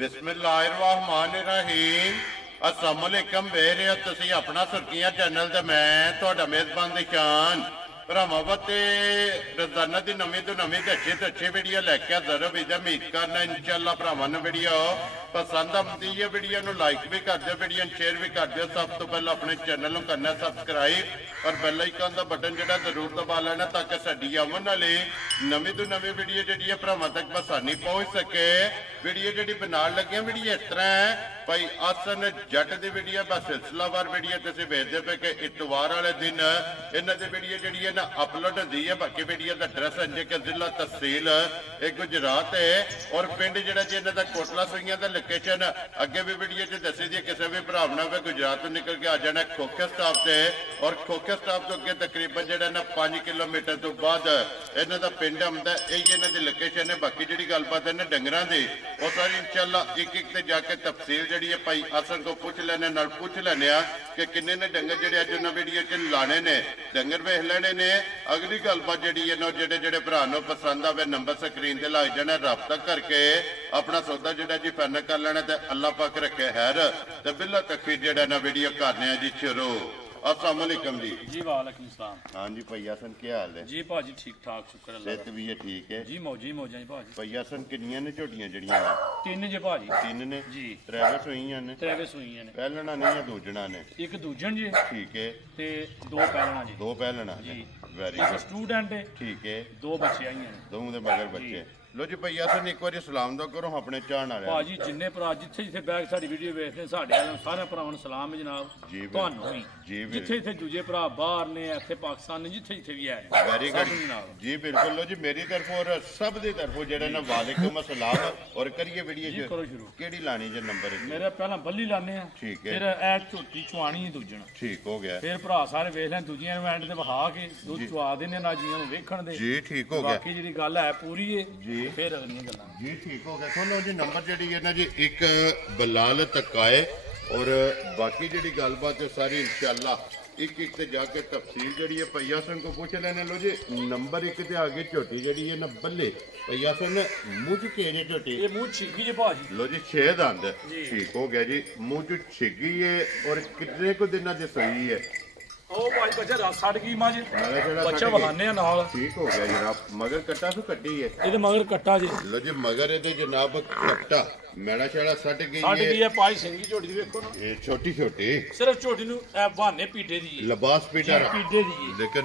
बिस्मिल्लाहिर्रहमानिर्रहीम अस्सलाम वालेकुम वेरे तुसीं अपना सुर्खियां चैनल ते मैं तुहाडा मेज़बान निशान भरावां वते रोजाना की नवीं तो नवीं अच्छी वीडियो लैके हाज़र होई ते उम्मीद करना इंशाअल्लाह भरावां नूं वीडियो पसंद आती है। वीडियो नूं लाइक भी कर दिओ, वीडियो शेयर भी कर दिओ। सब तो पहले अपने चैनल नूं करना सब्सक्राइब और बैल आइकन का बटन जिहड़ा जरूर दबा लेना ताकि साडी आउण वाली नवीं तो नवीं वीडियो जिहड़ी है भरावां तक आसानी पहुँच सके। वीडियो जिहड़ी बनाउण लगे वीडियो इस तरह है भाई आसन जट की वीडियो बस सिलसिलावार वीडियो तुसीं वेखदे पे कि इतवार वाले दिन इन्हां दी वीडियो जिहड़ी है ना अपलोड होंदी है। बाकी वीडियो का एड्रैस है कि जिला तहसील गुजरात है और पिंड जिहड़ा जी इन्हां दा कोटला सुइयां दा लोकेशन अगे भी वीडियो च दसी दी। किसी भी भरा ने गुजरात तो निकल के आ जाना खोखे स्टाप से और खोखे स्टाप तो अगे तकरीबन जो 5 किलोमीटर तो बाद इन्हों का पिंड आंदा यही इन्हों की लोकेशन है। बाकी जी गलबात है डंगरां की वो सारी इंशाअल्लाह एक एक ते जाके तफसील जी है भाई आसन को पूछ लेने पूछ लेने कि किन्ने ने डंगर जो अज उन्हें वीडियो च लाने ने डंगर वेख लेने ने। अगली गलबात जी है जेडे जेडे भरा पसंद आवे नंबर स्क्रीन से लग जाना रबता करके अपना सौदा जो जी फाइनल कर लेना। तो अल्लाह पाक रखे हैर तो बिल्ला तकफीर जेड़ा ना वीडियो करने जी शुरू। अस्सलाम वालेकुम जी। जी वालेकुम सलाम। हाँ जी भैया सन क्या हाल है? जी भाजी ठीक ठाक शुक्र अल्लाह सेहत भी है ठीक है जी मौजी मौजा जी भाजी। भैया सन किन्नियां ने झोटियां जड़ियां ने? 3 जे भाजी। 3 ने जी। त्रै सूइयां ने? त्रै सूइयां ने। पहलना नहीं या दूजना ने? एक दूजन जी ठीक है ते 2 पहलना जी। 2 पहलना जी। वेरी एक गुड स्टूडेंट है ठीक है 2 बच्चे आईयां ने। दोनों दे मगर बच्चे लो जी भैया सन एक बार सलाम दो करो अपने चाहण वाले भाजी जिन्ने भरा जिथे जिथे बैग साडी वीडियो देखते साडे वालों सारे भरावां नूं सलाम है जनाब। जी तुहानूं भी जी जिथे जिथे दूजे भरा बाहर ने इत्थे पाकिस्तान ने जिथे जिथे भी है वेरी गुड जी बिल्कुल लो जी मेरी तरफ और सब दी तरफों जेड़ा ना वालेकुम अस्सलाम और करिए वीडियो जी करो शुरू। केड़ी लानी जे नंबर मेरे पहला बल्ली लाने हैं ठीक है फिर ए झोटी चुआनी है दूजन ठीक हो गया फिर भरा सारे वेख लैन दूजियां एंड ते विखा के दुध चुआ देने ना जियां नूं वेखण दे जी ठीक हो गया बाकी जी गल है पूरी है जी फिर अगलियां गल्लां जी ठीक हो गया। सुनो जी नंबर जी है ना जी एक बलाल तकाए और बाकी जी गलबात है सारी इंशाअल्लाह एक एक ते जाके तफसील जी है भैया सन को पूछ लेने। लो जी नंबर 1 ते आगे झोटी जी है ना बल्ले भैया सन मुझ के झोटी ये मुंह छिगी जी भाजी। लो जी 6 दंद ठीक हो गया जी मुंह च छिगी है और कितने को दिनों से सही है? ओ भाई बच्चा रात सड़ गई मां जी बच्चा बहाने नाल ठीक हो गया जनाब। मगर कट्टा तो कट्टी है ਇਹਦੇ ਮਗਰ ਕੱਟਾ ਜੀ लो जी मगर ये जनाब कट्टा मैड़ा छेड़ा सट गई ਸੜ गई है पाई सिंगी झोटी ਦੀ ਵੇਖੋ ਨਾ ये छोटी छोटी ਸਿਰਫ ਝੋਟੀ ਨੂੰ ਇਹ ਬਹਾਨੇ ਪੀਟੇ ਦੀ ਹੈ लिबास पीटा ਪੀਟੇ ਦੀ ਹੈ। लेकिन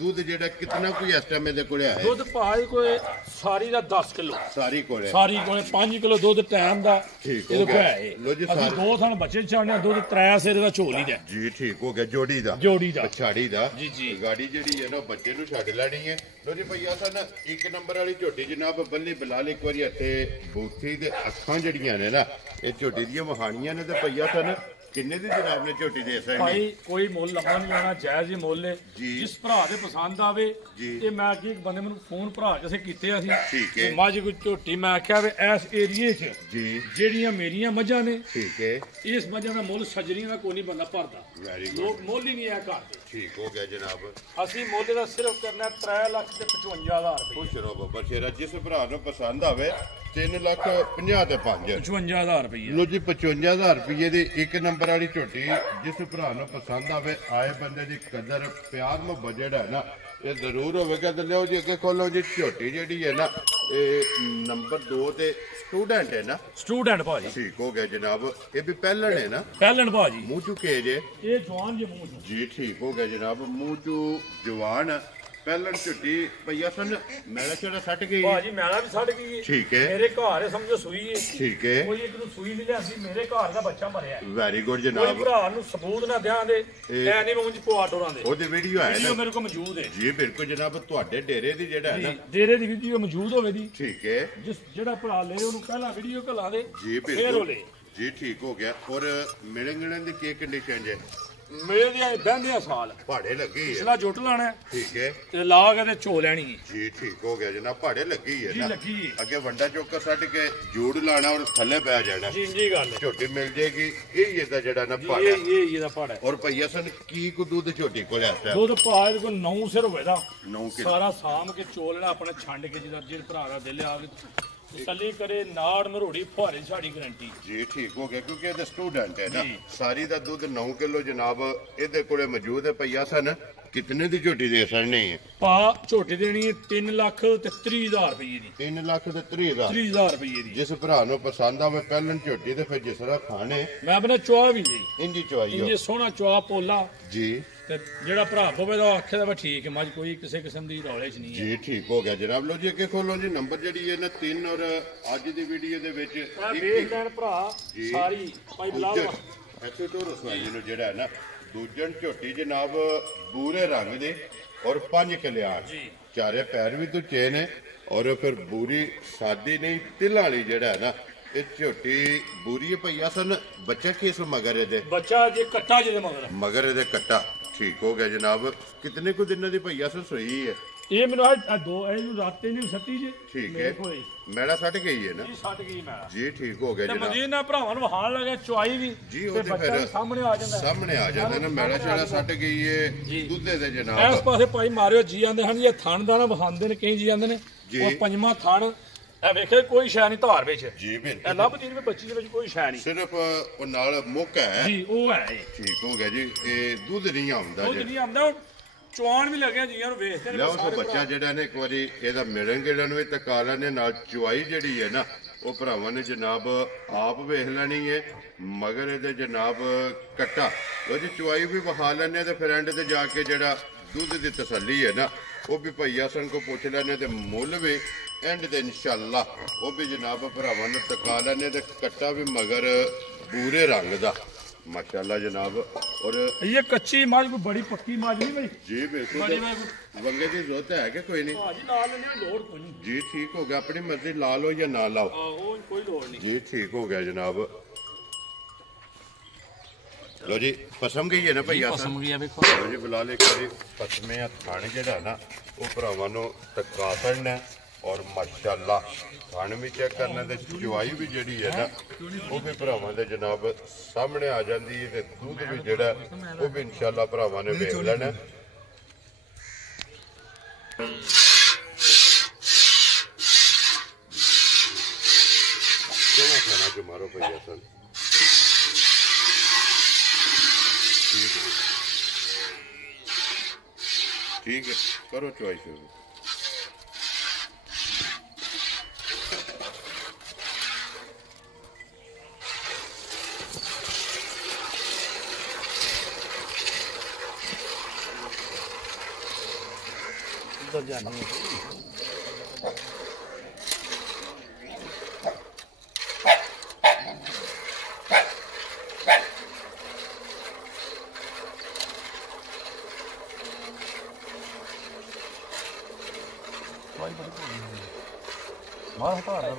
दूध जेड़ा कितना कोई इस टाइम मेरे को है ਦੁੱਧ ਭਾਜ ਕੋਈ ਸਾਰੀ ਦਾ 10 ਕਿਲੋ सारी को है ਸਾਰੀ ਕੋਲੇ 5 ਕਿਲੋ ਦੁੱਧ ਟਾਈਮ ਦਾ ठीक हो ਇਹਦੇ ਕੋਲ गया ਹੈ लो जी ਅਸੀਂ 2 ਥਣ ਬੱਚੇ ਛਾੜਨੇ ਦੁੱਧ ਤਰਾਇਆ ਸਿਰ ਦਾ ਝੋਲੀ ਦਾ जी ठीक हो गया जोड़ी दा ਜੋੜੀ ਦਾ पछाड़ी दा जी, जी। गाड़ी जेड़ी है ना बच्चे नु छड़ लेनी है। लो जी भैया सन 1 नंबर वाली झोटी जनाब बल्ली बिलाल एक बारी हथे बूथी दे अखां जड़ियां ने ना ये झोटी दी वहानियां ने ते भैया सन किन्ने दी जनाब ने झोटी दे सकनी भाई कोई मुੱਲ ਲੰਮਾ ਨਹੀਂ ਲੈਣਾ ਜਾਇਜ਼ ਹੀ ਮੁੱਲ ਹੈ जी। ਜਿਸ ਭਰਾ ਦੇ ਪਸੰਦ ਆਵੇ जी। ਤੇ ਮੈਂ ਅੱਗੇ ਇੱਕ ਬੰਦੇ ਮੈਨੂੰ ਫੋਨ ਭਰਾ ਜਿਵੇਂ ਕੀਤੇ ਅਸੀਂ ठीक है ਮੱਝ ਕੋਈ ਝੋਟੀ ਮੈਂ ਆਖਿਆ ਵੀ ਇਸ ਏਰੀਏ 'ਚ जी ਜਿਹੜੀਆਂ ਮੇਰੀਆਂ ਮੱਝਾਂ ਨੇ ठीक है ਇਸ ਮੱਝਾਂ ਦਾ ਮੁੱਲ ਸਜਰੀਆਂ ਦਾ ਕੋਈ ਨਹੀਂ ਬੰਦਾ ਭਰਦਾ वेरी गुड ਲੋਕ ਮੁੱਲ ਹੀ ਨਹੀਂ ਆ ਕਰਦੇ। ठीक हो गया जनाब। ਅਸੀਂ ਮੁੱਲ ਦਾ ਸਿਰਫ ਕਰਨਾ 3,55,000 ਰੁਪਏ खुश रहो बाबा शेरा जिस भरा नु पसंद आवे 3,50,000 ते 5 55,000 ਰੁਪਏ लो जी 55,000 रुपये दी 1 नंबर वाली झोटी जिस भरा नु पसंद आवे आए बंदे दी कदर प्यार मोहब्बत जेड़ा है ना ये जरूर होगा। तो लियो जी अगे खोलो जी झोटी जेड़ी है ना ये नंबर 2 ते स्टूडेंट है ना ਸਟੂਡੈਂਟ ਭਾਜੀ ठीक हो गया जनाब ये भी पहलन है ना ਪਹਿਲਣ ਭਾਜੀ मुंह चू के जे ਇਹ ਜਵਾਨ ਜੇ ਮੂੰਹ ਚ। जी ठीक हो गया जनाब मुंह चू जवान पहलन झोटी भैया सन मैला छेड़ा सट गई ਭਾਜੀ ਮੈਲਾ ਵੀ ਛੱਡ ਗਈ ਹੈ। ठीक है ਮੇਰੇ ਘਰ ਹੈ ਸਮਝੋ ਸੂਈ ਹੈ ठीक है ਕੋਈ ਇੱਕ ਨੂੰ ਸੂਈ ਨਹੀਂ ਲਿਆਸੀ ਮੇਰੇ ਘਰ ਦਾ ਬੱਚਾ ਮਰਿਆ ਹੈ। वेरी गुड ਕੋਈ जनाब ਭਰਾ ਨੂੰ ਸਬੂਤ ਨਾ ਦਿਆਂ ਦੇ ਐ ਨਹੀਂ ਮੂੰਹ ਚ ਪਵਾ ਟੋਰਾਂ ਦੇ ਉਹਦੀ ਵੀਡੀਓ ਹੈ ਵੀਡੀਓ ਨਾ ਮੇਰੇ ਕੋਲ ਮੌਜੂਦ ਹੈ ਜੀ ਬਿਲਕੁਲ ਜਨਾਬ ਤੁਹਾਡੇ ਡੇਰੇ ਦੀ ਜਿਹੜਾ ਹੈ ਨਾ ਡੇਰੇ ਦੀ ਵੀਡੀਓ ਮੌਜੂਦ ਹੋਵੇ ਦੀ ਠੀਕ ਹੈ ਜਿਹੜਾ ਭਰਾ ਲੈ ਉਹਨੂੰ ਪਹਿਲਾਂ ਵੀਡੀਓ ਘਲਾ ਦੇ ਜੀ ਫਿਰ ਉਹ ਬਿਲकुल ਲੈ जी ठीक हो गया और मिलने की की कंडीशन है ਮੇਰੇ ਦੀਆਂ ਬਹਿੰਦੇ ਸਾਲ पहाड़े लगी है ਪਿਛਲਾ ਜੁੱਟ ਲਾਣਾ ਹੈ ठीक है ਤੇ ਲਾ ਕੇ ਤੇ ਝੋ ਲੈਣੀ ਹੈ जी ठीक हो गया जनाब पहाड़े लगी है ਜੀ ना ਲੱਗੀ ਹੈ अगे वंडा चौका सट के जूड़ लाना और थले पै जाना ਜੀ ਜੀ ਗੱਲ ਹੈ झोटी मिल जाएगी यही है जड़ा ना पहाड़ा ਇਹ ਇਹਦਾ ਪਹਾੜ ਹੈ और भैया सन की को दूध झोटी को जाता है ਦੁੱਧ ਭਾਜ ਕੋ 9 ਸਿਰ ਹੋਵੇ ਦਾ 9 किलो ਸਾਰਾ ਸਾਮ ਕੇ ਚੋਲਣਾ ਆਪਣਾ ਛੰਡ ਕੇ ਜਿਹਦਾ ਜਿਹੜਾ ਭਰਾ ਦਾ ਦਿਲ ਆ ਤਸੱਲੀ ਕਰੇ ਨਾੜ ਨਰੋੜੀ ਫੁਹਾਰੇ ਸਾਡੀ ਗਰੰਟੀ ਜੀ ਠੀਕ ਹੋ ਗਿਆ ਕਿਉਂਕਿ ਇਹਦੇ ਸਟੂਡੈਂਟ ਹੈ ਨਾ ਜੀ। ਸਾਰੀ ਦਾ ਦੁੱਧ 9 ਕਿਲੋ ਜਨਾਬ ਇਹਦੇ ਕੋਲੇ ਮੌਜੂਦ ਹੈ ਪਈਆ ਸਨ ਕਿਤਨੇ ਦੀ ਝੋਟੀ ਦੇ ਸੜਨੀ ਹੈ ਪਾ ਝੋਟੀ ਦੇਣੀ ਹੈ 3,30,000 ਰੁਪਏ ਦੀ 3 ਲੱਖ ਤੇ 30 ਦਾ 30,000 ਰੁਪਏ ਦੀ ਜਿਸ ਭਰਾ ਨੂੰ ਪਸੰਦ ਆਵੇ ਪਹਿਲਨ ਝੋਟੀ ਤੇ ਫਿਰ ਜਿਸ ਤਰ੍ਹਾਂ ਖਾਣੇ ਮੈਂ ਆਪਣਾ ਚੁਆ ਵੀ ਜੀ ਇੰਜੀ ਚਵਾਈਓ ਇਹ ਸੋਹਣਾ ਚੁਆ ਪੋਲਾ ਜੀ ਤੇ ਜਿਹੜਾ ਭਰਾ ਪਵੇ ਦਾ ਆਖੇ ਦਾ ਵਾ ਠੀਕ ਹੈ ਮੱਝ ਕੋਈ ਕਿਸੇ ਕਿਸਮ ਦੀ ਰੌਲੇ 'ਚ ਨਹੀਂ ਹੈ ਜੀ ਠੀਕ ਹੋ ਗਿਆ ਜਨਾਬ ਲੋ ਜੀ ਅੱਗੇ ਖੋਲੋ ਜੀ ਨੰਬਰ ਜਿਹੜੀ ਹੈ ਨਾ 3 ਔਰ ਅੱਜ ਦੀ ਵੀਡੀਓ ਦੇ ਵਿੱਚ ਵੇਖ ਲੈਣ ਭਰਾ ਜੀ। ਸਾਰੀ ਭਾਈ ਬਲਾਲ ਇੱਥੇ ਤੋਂ ਰਸਵਾਈ ਨੂੰ ਜਿਹੜਾ ਹੈ ਨਾ ਦੂਜਣ ਝੋਟੀ ਜਨਾਬ ਬੂਰੇ ਰੰਗ ਦੇ ਔਰ 5 ਕਲਿਆਣ ਜੀ। ਚਾਰੇ ਪੈਰ ਵੀ ਤੁੱਚੇ ਨੇ ਔਰ ਫਿਰ ਬੂਰੀ ਸਾਦੀ ਨਹੀਂ ਤਿਲਾਂ ਵਾਲੀ ਜਿਹੜਾ ਹੈ ਨਾ ਇਹ ਝੋਟੀ ਬੂਰੀ ਪਈਆ ਸਨ ਬੱਚਾ ਕਿਸ ਮਗਰ ਇਹਦੇ ਬੱਚਾ ਜੇ ਕੱਟਾ ਜਿਹਦੇ ਮਗਰ ਇਹਦੇ ਕੱਟਾ ਠੀਕ ਹੋ ਗਿਆ ਜਨਾਬ ਕਿਤਨੇ ਕੁ ਦਿਨਾਂ ਦੀ ਪਈਆ ਸਨ ਸੋਈ ਹੈ ਇਹ ਮੈਨੂੰ ਆ ਦੋ ਇਹਨੂੰ ਰਾਤੇ ਨਹੀਂ ਸੱਤੀ ਜੀ ਠੀਕ ਮੇਰੇ ਹੈ ਕੋਲੇ ਮੈਲਾ ਸੱਟ ਗਈ ਹੈ ਨਾ ਜੀ ਛੱਡ ਗਈ ਮੈਂ ਜੀ ਠੀਕ ਹੋ ਗਿਆ ਤੇ ਜਨਾਬ ਮਦੀਨਾ ਭਰਾਵਾਂ ਨੂੰ ਹਾਲ ਲੱਗਾ ਚੁਆਈ ਵੀ ਜੀ ਉਹ ਤੇ ਤੇ ਬੱਚਾ ਫਿਰ ਵੀ ਸਾਹਮਣੇ ਆ ਜਾਂਦਾ ਸਾਹਮਣੇ ਆ ਜਾਂਦਾ ਨਾ ਮੈਲਾ ਛਾਲਾ ਸੱਟ ਗਈ ਏ ਦੁੱਧੇ ਦੇ ਇਸ ਜਨਾਬ ਪਾਸੇ ਭਾਈ ਮਾਰਿਓ ਜੀ ਜਾਂਦੇ ਹਨ ਇਹ ਥਣ ਦਾ ਨਾ ਵਹਾਉਂਦੇ ਨੇ ਕਈ ਜੀ ਜਾਂਦੇ ਨੇ ਜੀ। ਉਹ ਪੰਜਵਾਂ ਥਣ ਇਹ ਵੇਖੇ ਕੋਈ ਸ਼ੈ ਨਹੀਂ ਧਾਰ ਵਿੱਚ ਜੀ ਇਹ ਬਿਲਕੁਲ ਲੱਭਦੀ ਨਹੀਂ ਬੱਚੀ ਦੇ ਵਿੱਚ ਕੋਈ ਸ਼ੈ ਨਹੀਂ ਸਿਰਫ ਉਹ ਨਾਲ ਮੁੱਕ ਹੈ ਜੀ ਉਹ ਹੈ ਇਹ ਠੀਕ ਹੋ ਗਿਆ ਜੀ ਇਹ ਦੁੱਧ ਨਹੀਂ ਆਉਂਦਾ ਉਹ ਜੀ ਨਹੀਂ ਆਉਂਦਾ ਚੁਆਣ ਵੀ ਲੱਗਿਆ ਜੀਆਂ ਨੂੰ ਵੇਖਦੇ ਨੇ ਲਓ ਸਾਰੇ ਸੋ ਬੱਚਾ ਜਿਹੜਾ ਨੇ ਇੱਕ ਵਾਰੀ ਇਹਦਾ ਮਿਲਣ ਗਿਲਣ ਵੀ ਤਕਾਲਾ ਨੇ ਨਾਲ ਚੁਆਈ ਜਿਹੜੀ ਹੈ ਨਾ ਉਹ ਭਰਾਵਾਂ ਨੇ ਜਨਾਬ ਆਪ ਵੇਖ ਲੈਣੀ ਹੈ ਮਗਰ ਇਹਦੇ ਜਨਾਬ ਕੱਟਾ ਉਹ ਜੀ ਚੁਆਈ ਵੀ ਵਿਖਾ ਲੈਣੇ ਤੇ ਫਿਰ ਐਂਡ ਤੇ ਜਾ ਕੇ ਜਿਹੜਾ ਦੁੱਧ ਦੀ ਤਸੱਲੀ ਹੈ ਨਾ ਉਹ ਵੀ ਭਈਆ ਸਨ ਕੋ ਪੁੱਛ ਲੈਣੇ ਤੇ ਮੁੱਲ ਵੀ ਐਂਡ ਤੇ ਇਨਸ਼ਾਅੱਲਾ ਉਹ ਵੀ ਜਨਾਬ ਭਰਾਵਾਂ ਨੇ ਤਕਾ ਲੈਣੇ ਤੇ ਕੱਟਾ ਵੀ ਮਗਰ ਬੂਰੇ ਰੰਗ ਦਾ ਮਾਸ਼ਾਅੱਲਾ ਜਨਾਬ ਔਰ ਇਹ ਕੱਚੀ ਮੱਝ ਕੋਈ ਬੜੀ ਪੱਕੀ ਮੱਝ ਨਹੀਂ ਬਈ ਜੀ ਬਿਲਕੁਲ ਬੜੀ ਮੈਂ ਵੰਗੇ ਦੀ ਜ਼ਰੂਰਤ ਹੈ ਕਿ ਕੋਈ ਨਹੀਂ ਭਾਜੀ ਨਾਲ ਲੈਣੇ ਲੋੜ ਕੋਈ ਨਹੀਂ ਜੀ ਠੀਕ ਹੋ ਗਿਆ ਆਪਣੀ ਮਰਜ਼ੀ ਲਾ ਲਓ ਜਾਂ ਨਾ ਲਾਓ ਉਹ ਕੋਈ ਲੋੜ ਨਹੀਂ ਜੀ ਠੀਕ ਹੋ ਗਿਆ ਜਨਾਬ ਲੋ ਜੀ ਪਸੰਦ ਗਈ ਹੈ ਨਾ ਭਈਆ ਪਸੰਦ ਗਿਆ ਵੇਖੋ ਲੋ ਜੀ ਬੁਲਾ ਲੈ ਕਰੀ ਪਸਮੇ ਆ ਥਾਣ ਜਿਹੜਾ ਨਾ ਉਹ ਭਰਾਵਾਂ ਨੂੰ ਤੱਕਾ ਕਰਨਾ ਔਰ ਮਾਸ਼ਾਅੱਲਾ ਥਾਣ ਵੀ ਚੈੱਕ ਕਰਨਾ ਤੇ ਚੁਆਈ ਵੀ ਜਿਹੜੀ ਹੈ ਨਾ ਉਹ ਵੀ ਭਰਾਵਾਂ ਦੇ ਜਨਾਬ ਸਾਹਮਣੇ ਆ ਜਾਂਦੀ ਹੈ ਤੇ ਦੁੱਧ ਵੀ ਜਿਹੜਾ ਉਹ ਵੀ ਇਨਸ਼ਾਅੱਲਾ ਭਰਾਵਾਂ ਨੇ ਵੇਖ ਲੈਣਾ ਕਿਵੇਂ ਖਾਣਾ ਕਿ ਮਾਰੋ ਭਈਆ ਸਨ ठीक है करो चॉइस ਮਾਰ ਹਟਾ ਦੇ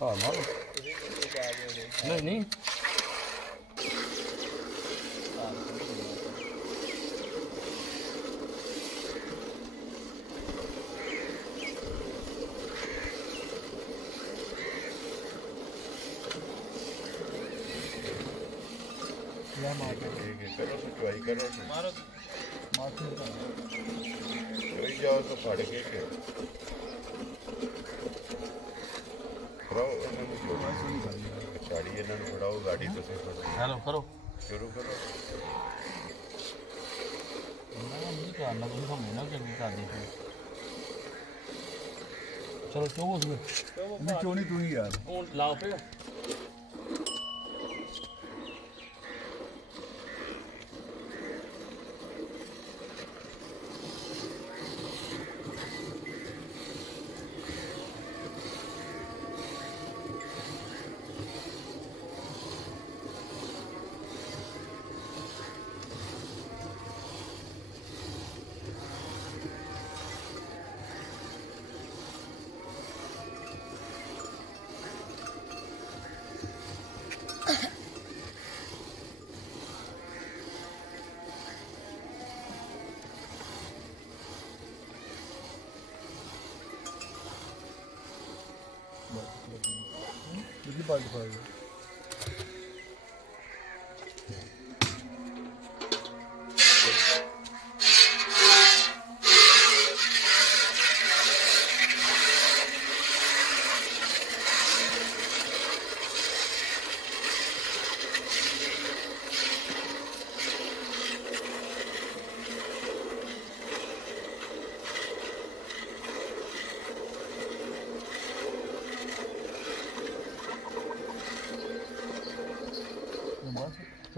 ਹਾਂ ਮਾਰ ਨਹੀਂ ਨਹੀਂ ठीक है करो तो ट्राई करो ਮਾਰੋ वही जाओ तो फाड़ के कराओ गाड़ी इन्होंने फड़ाओ गाड़ी तो ਹੈਲੋ ਕਰੋ शुरू करो ਨਹੀਂ ਕਰਨਾ ਤੁਸੀਂ ਸਾਨੂੰ ਨਾ ਚੰਗੀ ਕਰਦੇ ਚਲੋ ਚੋ ਉਸ ਵਿੱਚ ਨਹੀਂ ਚੋਣੀ ਤੂੰ ਹੀ ਯਾਰ ਹੁਣ ਲਾਓ ਪਿਆ ਦੂਜੀ ਪਾਰਟ ਫਾਇਲ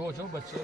ਛੋ ਬੱਚੇ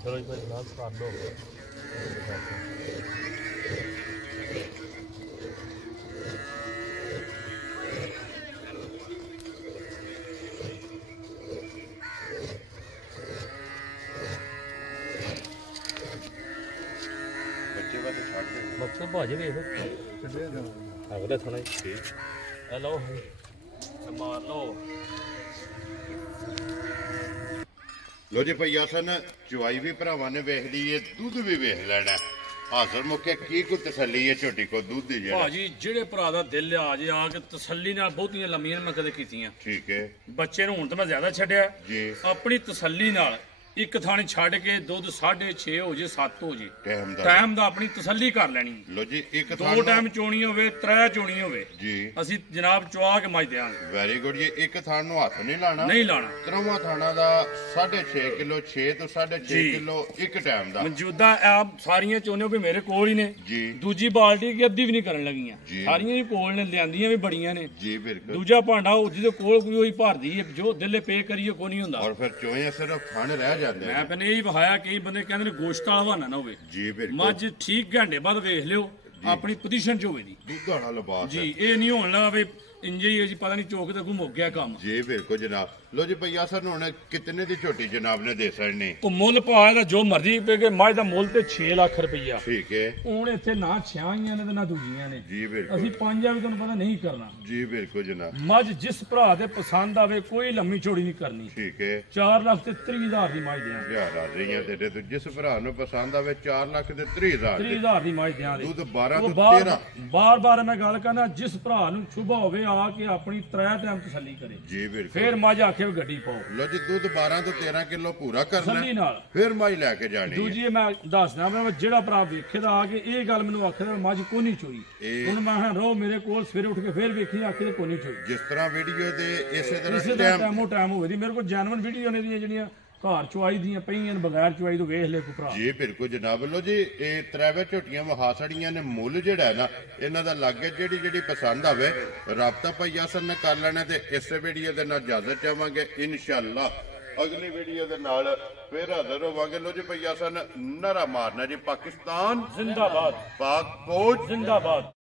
ਚਲੋ ਜੀ ਭਾਈ ਨਾਲ ਕਰ ਲਓ ਬੱਚੇ ਭਾਜੇ ਵੇਖ ਅਗਲੇ ਥੋੜਾ ਹੀ ਹੈਲੋ ਮਾਰ ਲਓ ਲੋ ਜੀ ਭਈਆ ਸਨ ਚੁਆਈ ਵੀ ਭਰਾਵਾਂ ਨੇ ਵੇਖ ਲਈ ਏ ਦੁੱਧ ਵੀ ਵੇਖ ਲੈਣਾ ਹਾਜ਼ਰ ਮੁੱਕੇ ਕੀ ਕੋ ਤਸੱਲੀ ਏ ਝੋਟੀ ਕੋ ਦੁੱਧ ਦੀ ਜਿਹੜਾ ਭਾਜੀ ਜਿਹੜੇ ਭਰਾ ਦਾ ਦਿਲ ਆ ਜੇ ਆ ਕੇ ਤਸੱਲੀ ਨਾਲ ਬਹੁਤੀਆਂ ਲੰਮੀਆਂ ਮੈਂ ਕਦੇ ਕੀਤੀਆਂ ਠੀਕ ਹੈ ਬੱਚੇ ਨੂੰ ਹੁਣ ਤਾਂ ਮੈਂ ਜ਼ਿਆਦਾ ਛੱਡਿਆ ਜੀ ਆਪਣੀ ਤਸੱਲੀ ਨਾਲ ਇੱਕ ਥਾਣੀ ਛੱਡ ਕੇ ਦੁੱਧ 6.5 ਹੋ ਜੇ 7 ਹੋ ਜੇ ਟਾਈਮ ਦਾ ਆਪਣੀ ਤਸੱਲੀ ਕਰ ਲੈਣੀ ਲੋ ਜੀ ਇੱਕ ਦੋ ਟਾਈਮ ਚੋਣੀ ਹੋਵੇ 3 ਚੋਣੀ ਹੋਵੇ ਜੀ ਅਸੀਂ ਜਨਾਬ ਚਵਾ ਕੇ ਮੱਝ ਦਿਆਂਗੇ ਵੈਰੀ ਗੁੱਡ ਜੀ ਇੱਕ ਥਾਣ ਨੂੰ ਹੱਥ ਨਹੀਂ ਲਾਣਾ ਨਹੀਂ ਲਾਣਾ ਤਰਵਾਂ ਥਾਣਾ ਦਾ 6.5 ਕਿਲੋ 6 ਤੋਂ 6.5 ਕਿਲੋ ਇੱਕ ਟਾਈਮ ਦਾ ਮੌਜੂਦਾ ਆਪ ਸਾਰੀਆਂ ਚੋਣੇ ਵੀ ਮੇਰੇ ਕੋਲ ਹੀ ਨੇ ਜੀ ਦੂਜੀ ਬਾਲਟੀ ਕੀ ਅੱਧੀ ਵੀ ਨਹੀਂ ਕਰਨ ਲੱਗੀਆਂ ਜੀ। ਸਾਰੀਆਂ ਹੀ ਕੋਲ ਨੇ ਲਿਆਂਦੀਆਂ ਵੀ ਬੜੀਆਂ ਨੇ ਜੀ ਬਿਲਕੁਲ ਦੂਜਾ ਭਾਂਡਾ ਉਹ ਜਿਹਦੇ ਕੋਲ ਕੋਈ ਹੋਈ ਭਰਦੀ ਹੈ ਜੋ ਦਿਲੇ ਪੇ ਕਰੀਏ ਕੋਈ ਨਹੀਂ ਹੁੰਦਾ ਔਰ ਫਿਰ ਚੋਏ ਸਿਰਫ ਥਣ ਰਹਿ ਜਾਂਦੇ ਮੈਂ ਕਹਿੰਦੇ ਇਹ ਵਿਖਾਇਆ ਕਈ ਬੰਦੇ ਕਹਿੰਦੇ ਨੇ ਗੋਸ਼ਤ ਵਾਲਾ ਬਹਾਨਾ ਨਾ ਹੋਵੇ ਜੀ ਬਿਲਕੁਲ ਮੱਝ ਠੀਕ ਘੰਟੇ ਬਾਅਦ ਵੇਖ ਲਿਓ ਆਪਣੀ ਪੋਜੀਸ਼ਨ 'ਚ ਹੋਵੇ ਦੀ ਦੁੱਧ ਵਾਲਾ ਲਿਬਾਸ ਜੀ ਇਹ ਨਹੀਂ ਹੋਣ ਲੱਗਾ ਵੀ ਇੰਜੇ ਹੀ ਹੈ ਜੀ ਪਤਾ ਨਹੀਂ ਚੋਕ ਤੇ ਘੁੰਮ ਗਿਆ ਕੰਮ ਜੀ ਬਿਲਕੁਲ ਜਨਾਬ ਲੋ ਜੀ ਭਈਆ ਸਰ ਹੁਣ ਕਿਤਨੇ ਦੀ ਝੋਟੀ ਜਨਾਬ ਨੇ ਦੇ ਸਕਣੀ ਉਹ ਮੁੱਲ ਪਾਇਆ ਦਾ ਜੋ ਮਰਜ਼ੀ ਪੇ ਕੇ ਮੱਝ ਦਾ ਮੁੱਲ ਤੇ 6 ਲੱਖ ਰੁਪਈਆ ਠੀਕ ਹੈ ਹੁਣ ਇੱਥੇ ਨਾ ਛਾਈਆਂ ਨੇ ਤੇ ਨਾ ਦੂਜੀਆਂ ਨੇ ਜੀ ਬਿਲਕੁਲ ਅਸੀਂ ਪੰਜਾਂ ਵੀ ਤੁਹਾਨੂੰ ਪਤਾ ਨਹੀਂ ਕਰਨਾ ਜੀ ਬਿਲਕੁਲ ਜਨਾਬ ਮੱਝ ਜਿਸ ਭਰਾ ਦੇ ਪਸੰਦ ਆਵੇ ਕੋਈ ਲੰਮੀ ਚੌੜੀ ਨਹੀਂ ਕਰਨੀ ਠੀਕ ਹੈ 4 ਲੱਖ ਤੇ 30,000 ਦੀ ਮੱਝ ਦਿਆਂਗੇ ਯਾਰ ਆ ਰਹੀਆਂ ਤੇਰੇ ਤੋਂ ਜਿਸ ਭਰਾ ਨੂੰ ਪਸੰਦ ਆਵੇ 4 ਲੱਖ ਤੇ 30,000 ਦੀ 30,000 ਦੀ ਮੱਝ ਦਿਆਂਗੇ ਦੁੱਧ 12 ਤੋਂ 13 ਬਾਰ-ਬਾਰ ਮੈਂ ਗੱਲ ਕਰਨਾ ਜਿਸ ਭਰਾ ਨੂੰ ਸ਼ੁਭ ਹੋਵੇ ਆ ਕੇ ਆਪਣੀ 3 ਟਾਈਮ ਤਸੱਲੀ ਕਰੇ ਜੀ ਬਿਲਕੁਲ ਫੇਰ ਮੱਝ ਆਖੇ ਵੀ ਗੱਡੀ ਪਾਓ ਲੋ ਜੀ ਦੁੱਧ 12 ਤੋਂ 13 ਕਿਲੋ ਪੂਰਾ ਕਰਨਾ ਤਸੱਲੀ ਨਾਲ ਫਿਰ ਮਾਈ ਲੈ ਕੇ ਜਾਣੀ ਹੈ ਦੂਜੀ ਮੈਂ ਦੱਸਦਾ ਮੈਂ ਜਿਹੜਾ ਭਰਾ ਵੇਖੇਦਾ ਆ ਕੇ ਇਹ ਗੱਲ ਮੈਨੂੰ ਆਖਦਾ ਮੱਝ ਕੋਈ ਨਹੀਂ ਚੋਈ ਹੁਣ ਮੈਂ ਹਾਂ ਰੋ ਮੇਰੇ ਕੋਲ ਸਵੇਰੇ ਉੱਠ ਕੇ ਫੇਰ ਵੇਖੀ ਆਖੇ ਕੋਈ ਨਹੀਂ ਚੋਈ ਜਿਸ ਤਰ੍ਹਾਂ ਵੀਡੀਓ ਦੇ ਇਸੇ ਇਸੇ ਤਰ੍ਹਾਂ ਟਾਈਮੋ ਟਾਈਮ ਹੋਵੇ ਦੀ ਮੇਰੇ ਕੋਲ ਜੈਨੂਇਨ ਵੀਡੀਓ ਨੇ ਦੀਆਂ ਜਿਹੜੀਆਂ ਘਰ ਚੁਆਈ ਦੀਆਂ ਪਈਆਂ ਨੇ ਬਗੈਰ ਚੁਆਈ ਤੋਂ ਵੇਖ ਲੈ ਕੋ ਭਰਾ ਜੀ ਬਿਲਕੁਲ ਜਨਾਬ ਲੋ ਜੀ ਇਹ ਤਰਾਵੇ ਝੋਟੀਆਂ ਮਹਾਸੜੀਆਂ ਨੇ ਮੁੱਲ ਜਿਹੜਾ ਹੈ ਨਾ ਇਹਨਾਂ ਦਾ ਲੱਗੇ ਜਿਹੜੀ ਪਸੰਦ ਆਵੇ ਰਾਬਤਾ ਭਈਆ ਸਰ ਨੇ ਕਰ ਲੈਣਾ ਤੇ ਇਸੇ ਵੀਡੀਓ ਦੇ ਨਾਲ ਇਜਾਜ਼ਤ ਚਾਹਾਂਗੇ ਇਨਸ਼ਾਅੱਲਾ ਅਗਲੀ ਵੀਡੀਓ ਦੇ ਨਾਲ ਫੇਰ ਹਾਜ਼ਰ ਹੋਵਾਂਗੇ ਲੋ ਜੀ ਭਈਆ ਸਨ ਨਰਾ ਮਾਰਨਾ ਜੀ ਪਾਕਿਸਤਾਨ ਜ਼ਿੰਦਾਬਾਦ ਪਾਕ ਫੌਜ ਜ਼ਿੰਦਾਬਾਦ